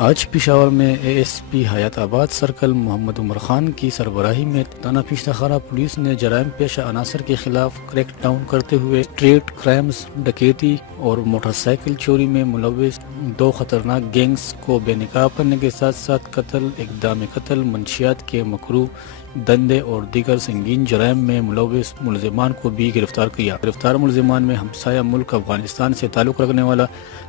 آج پشاور میں A S P حیات آباد سرکل محمد عمر خان کی سربراہی میں تھانہ پشتہ خارہ پولیس نے جرائم پیشہ عناصر کے خلاف کریک ڈاؤن کرتے ہوئے اسٹریٹ کرائمز، ڈکیتی اور موٹر سائیکل چوری میں ملوث 2 خطرناک گینگز کو بے نقاب کرنے کے ساتھ ساتھ قتل، اقدام قتل، منشیات کے مکروہ دندے اور دیگر سنگین جرائم میں ملوث ملزمان کو بھی گرفتار کیا۔ گرفتار ملزمان میں ہمسایہ ملک افغانستان سے تعلق رکھنے والا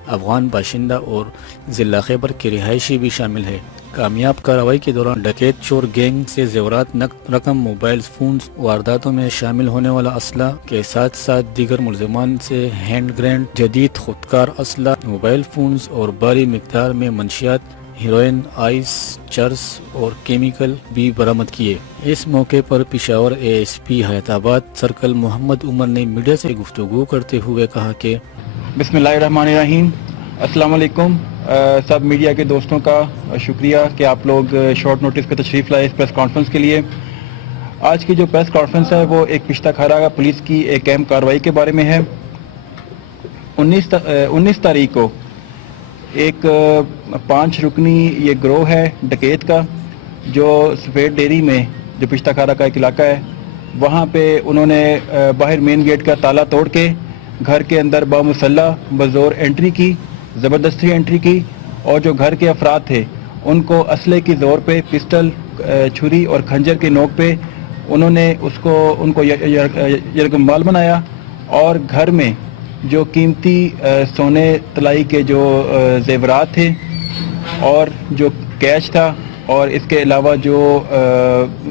افغان باشندہ اور ضلع خیبر کے رہائشی بھی شامل ہے۔ کامیاب کارروائی کے دوران ڈکیت چور گینگ سے زیورات، نقد رقم، موبائل فونز، وارداتوں میں شامل ہونے والا اسلحہ کے ساتھ ساتھ دیگر ملزمان سے ہینڈ گرینڈ، جدید خودکار اسلحہ، موبائل فونز اور بھاری مقدار میں منشیات، ہیروئن، آئس، چرس اور کیمیکل بھی برآمد کیے۔ اس موقع پر پشاور اے ایس پی حیات آباد سرکل محمد عمر نے میڈیا سے گفتگو کرتے ہوئے کہا کہ بسم اللہ الرحمن الرحیم۔ السلام علیکم سب میڈیا کے دوستوں کا شکریہ کہ آپ لوگ شارٹ نوٹس پہ تشریف لائے اس پریس کانفرنس کے لیے۔ آج کی جو پریس کانفرنس ہے وہ ایک پشتہ خارہ پولیس کی ایک اہم کارروائی کے بارے میں ہے۔ 19 تاریخ کو ایک 5 رکنی یہ گروہ ہے ڈکیت کا، جو سفید ڈیری میں جو پشتہ خارہ کا ایک علاقہ ہے، وہاں پہ انہوں نے باہر مین گیٹ کا تالا توڑ کے گھر کے اندر بامسلح بزور انٹری کی، زبردستی انٹری کی، اور جو گھر کے افراد تھے ان کو اسلحے کی زور پہ، پسٹل، چھری اور خنجر کے نوک پہ انہوں نے ان کو یرغمال بنایا، اور گھر میں جو قیمتی سونے طلائی کے جو زیورات تھے اور جو کیش تھا اور اس کے علاوہ جو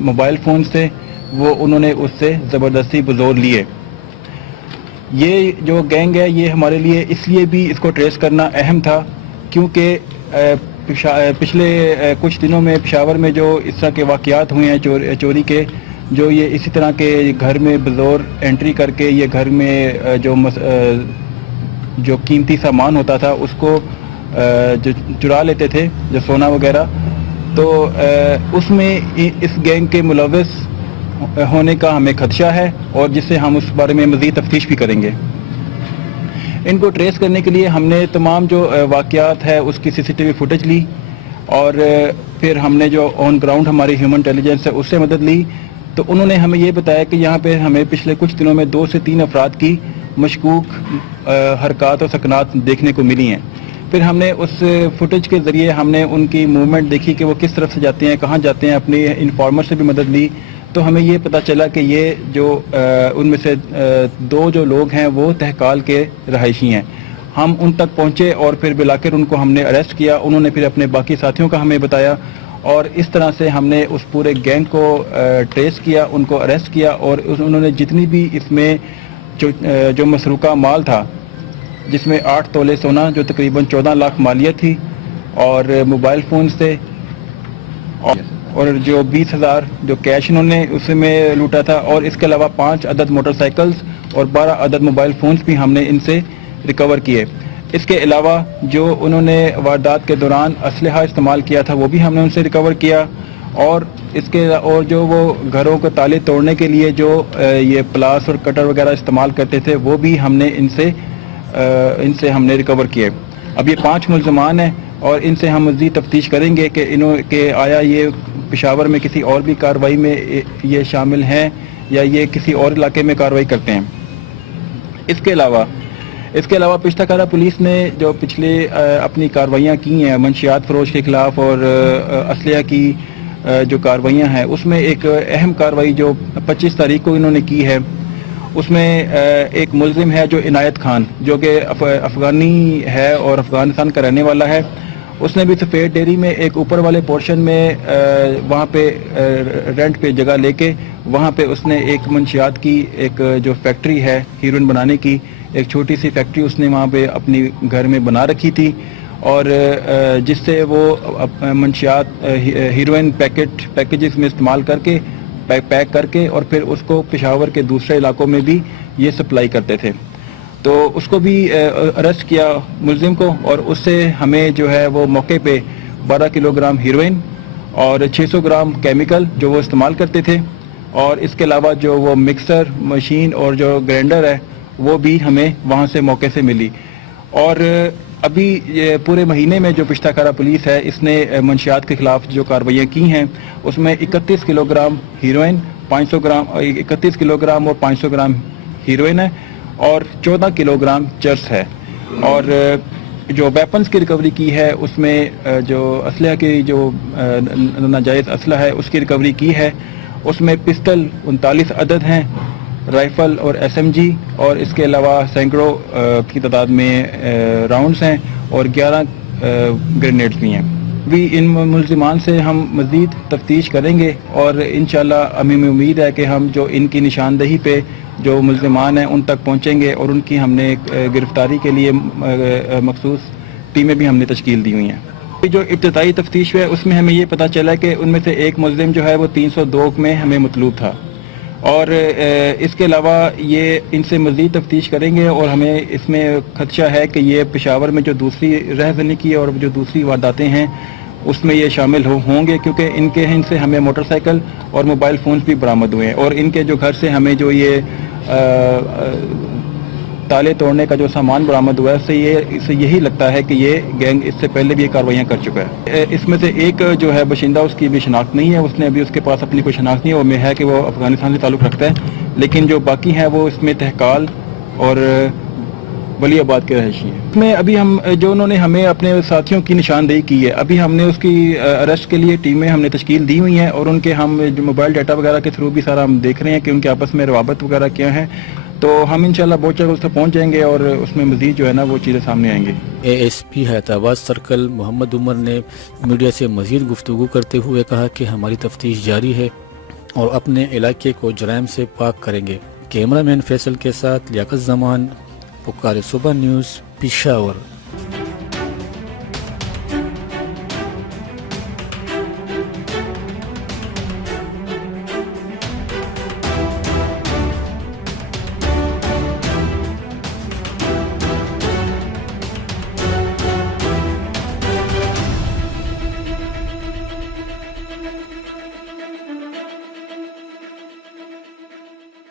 موبائل فونز تھے وہ انہوں نے اس سے زبردستی بزور لیے۔ یہ جو گینگ ہے یہ ہمارے لیے اس لیے بھی اس کو ٹریس کرنا اہم تھا کیونکہ پچھلے کچھ دنوں میں پشاور میں جو اس طرح کے واقعات ہوئے ہیں چوری کے، جو یہ اسی طرح کے گھر میں بزور انٹری کر کے یہ گھر میں جو قیمتی سامان ہوتا تھا اس کو جو چرا لیتے تھے، جو سونا وغیرہ، تو اس میں اس گینگ کے ملوث ہونے کا ہمیں خدشہ ہے، اور جس سے ہم اس بارے میں مزید تفتیش بھی کریں گے۔ ان کو ٹریس کرنے کے لیے ہم نے تمام جو واقعات ہے اس کی CCTV فوٹیج لی، اور پھر ہم نے جو آن گراؤنڈ ہماری ہیومن انٹیلیجنس ہے اس سے مدد لی، تو انہوں نے ہمیں یہ بتایا کہ یہاں پہ ہمیں پچھلے کچھ دنوں میں 2 سے 3 افراد کی مشکوک حرکات اور سکنات دیکھنے کو ملی ہیں۔ پھر ہم نے اس فوٹیج کے ذریعے ہم نے ان کی موومنٹ دیکھی کہ وہ کس طرف سے جاتے ہیں، کہاں جاتے ہیں، اپنے انفارمر سے بھی مدد لی، تو ہمیں یہ پتہ چلا کہ یہ جو ان میں سے 2 جو لوگ ہیں وہ تہکال کے رہائشی ہیں۔ ہم ان تک پہنچے اور پھر بلا کر ان کو ہم نے اریسٹ کیا، انہوں نے پھر اپنے باقی ساتھیوں کا ہمیں بتایا، اور اس طرح سے ہم نے اس پورے گینگ کو ٹریس کیا، ان کو اریسٹ کیا، اور انہوں نے جتنی بھی اس میں جو مسروقہ مال تھا، جس میں 8 تولے سونا جو تقریباً 14 لاکھ مالیت تھی، اور موبائل فونز تھے، اور جو 20,000 جو کیش انہوں نے اس میں لوٹا تھا، اور اس کے علاوہ 5 عدد موٹر سائیکلز اور 12 عدد موبائل فونز بھی ہم نے ان سے ریکور کیے۔ اس کے علاوہ جو انہوں نے واردات کے دوران اسلحہ استعمال کیا تھا وہ بھی ہم نے ان سے ریکور کیا، اور جو وہ گھروں کو تالے توڑنے کے لیے جو یہ پلاس اور کٹر وغیرہ استعمال کرتے تھے وہ بھی ہم نے ان سے ہم نے ریکور کیے۔ اب یہ 5 ملزمان ہیں، اور ان سے ہم مزید تفتیش کریں گے کہ آیا یہ پشاور میں کسی اور بھی کارروائی میں یہ شامل ہیں یا یہ کسی اور علاقے میں کارروائی کرتے ہیں۔ اس کے علاوہ پشتہ خارہ پولیس نے جو پچھلے اپنی کارروائیاں کی ہیں منشیات فروش کے خلاف اور اسلحہ کی جو کارروائیاں ہیں، اس میں ایک اہم کارروائی جو 25 تاریخ کو انہوں نے کی ہے، اس میں ایک ملزم ہے جو عنایت خان، جو کہ افغانی ہے اور افغانستان کا رہنے والا ہے۔ اس نے بھی سفید ڈیری میں ایک اوپر والے پورشن میں وہاں پہ رینٹ پہ جگہ لے کے وہاں پہ اس نے ایک منشیات کی ایک جو فیکٹری ہے ہیروئن بنانے کی، ایک چھوٹی سی فیکٹری اس نے وہاں پہ اپنی گھر میں بنا رکھی تھی، اور جس سے وہ منشیات ہیروئن پیکیجز میں استعمال کر کے پیک کر کے اور پھر اس کو پشاور کے دوسرے علاقوں میں بھی یہ سپلائی کرتے تھے۔ تو اس کو بھی اریسٹ کیا ملزم کو، اور اس سے ہمیں جو ہے وہ موقع پہ 12 کلو گرام ہیروئن اور 600 گرام کیمیکل جو وہ استعمال کرتے تھے، اور اس کے علاوہ جو وہ مکسر مشین اور جو گرائنڈر ہے وہ بھی ہمیں وہاں سے موقع سے ملی۔ اور ابھی یہ پورے مہینے میں جو پشتہ کارا پولیس ہے اس نے منشیات کے خلاف جو کارروائیاں کی ہیں اس میں 31 kilo gram heroine 31 kilo gram اور 500 گرام ہیروئن ہے اور 14 کلو گرام چرس ہے. اور جو ویپنز کی ریکوری کی ہے اس میں جو اسلحہ کی جو ناجائز اسلحہ ہے اس کی ریکوری کی ہے. اس میں پسٹل 39 عدد ہیں, رائفل اور SMG, اور اس کے علاوہ سینکڑوں کی تعداد میں راؤنڈز ہیں اور 11 گرینیڈز بھی ہیں. بھی ان ملزمان سے ہم مزید تفتیش کریں گے اور انشاءاللہ ہمیں امید ہے کہ ہم جو ان کی نشاندہی پہ جو ملزمان ہیں ان تک پہنچیں گے اور ان کی ہم نے گرفتاری کے لیے مخصوص ٹیمیں بھی ہم نے تشکیل دی ہوئی ہیں. جو ابتدائی تفتیش ہے اس میں ہمیں یہ پتہ چلا کہ ان میں سے ایک ملزم جو ہے وہ 302 میں ہمیں مطلوب تھا, اور اس کے علاوہ یہ ان سے مزید تفتیش کریں گے اور ہمیں اس میں خدشہ ہے کہ یہ پشاور میں جو دوسری رہزنی کی اور جو دوسری وارداتیں ہیں اس میں یہ شامل ہوں گے, کیونکہ ان سے ہمیں موٹر سائیکل اور موبائل فونز بھی برآمد ہوئے ہیں, اور ان کے جو گھر سے ہمیں جو یہ تالے توڑنے کا جو سامان برآمد ہوا ہے اس سے یہی لگتا ہے کہ یہ گینگ اس سے پہلے بھی یہ کارروائیاں کر چکا ہے. اس میں سے ایک جو ہے باشندہ اس کی بھی شناخت نہیں ہے, اس نے ابھی اس کے پاس اپنی کوئی شناخت نہیں ہے, وہ میں ہے کہ وہ افغانستان سے تعلق رکھتا ہے, لیکن جو باقی ہیں وہ اس میں تہکال اور ولی آباد کے رہائشی ہیں. اس میں ابھی ہم جو انہوں نے ہمیں اپنے ساتھیوں کی نشاندہی کی ہے, ابھی ہم نے اس کی اریسٹ کے لیے ٹیمیں ہم نے تشکیل دی ہوئی ہیں, اور ان کے ہم جو موبائل ڈیٹا وغیرہ کے تھرو بھی سارا ہم دیکھ رہے ہیں کہ ان کے آپس میں روابط وغیرہ کیا ہیں, تو ہم انشاءاللہ بہت جلد اس تک پہنچ جائیں گے اور اس میں مزید جو ہے نا وہ چیزیں سامنے آئیں گی. ASP حیات آباد سرکل محمد عمر نے میڈیا سے مزید گفتگو کرتے ہوئے کہا کہ ہماری تفتیش جاری ہے اور اپنے علاقے کو جرائم سے پاک کریں گے. کیمرہ مین فیصل کے ساتھ لیاقت زمان، پکار صبح نیوز، پشاور.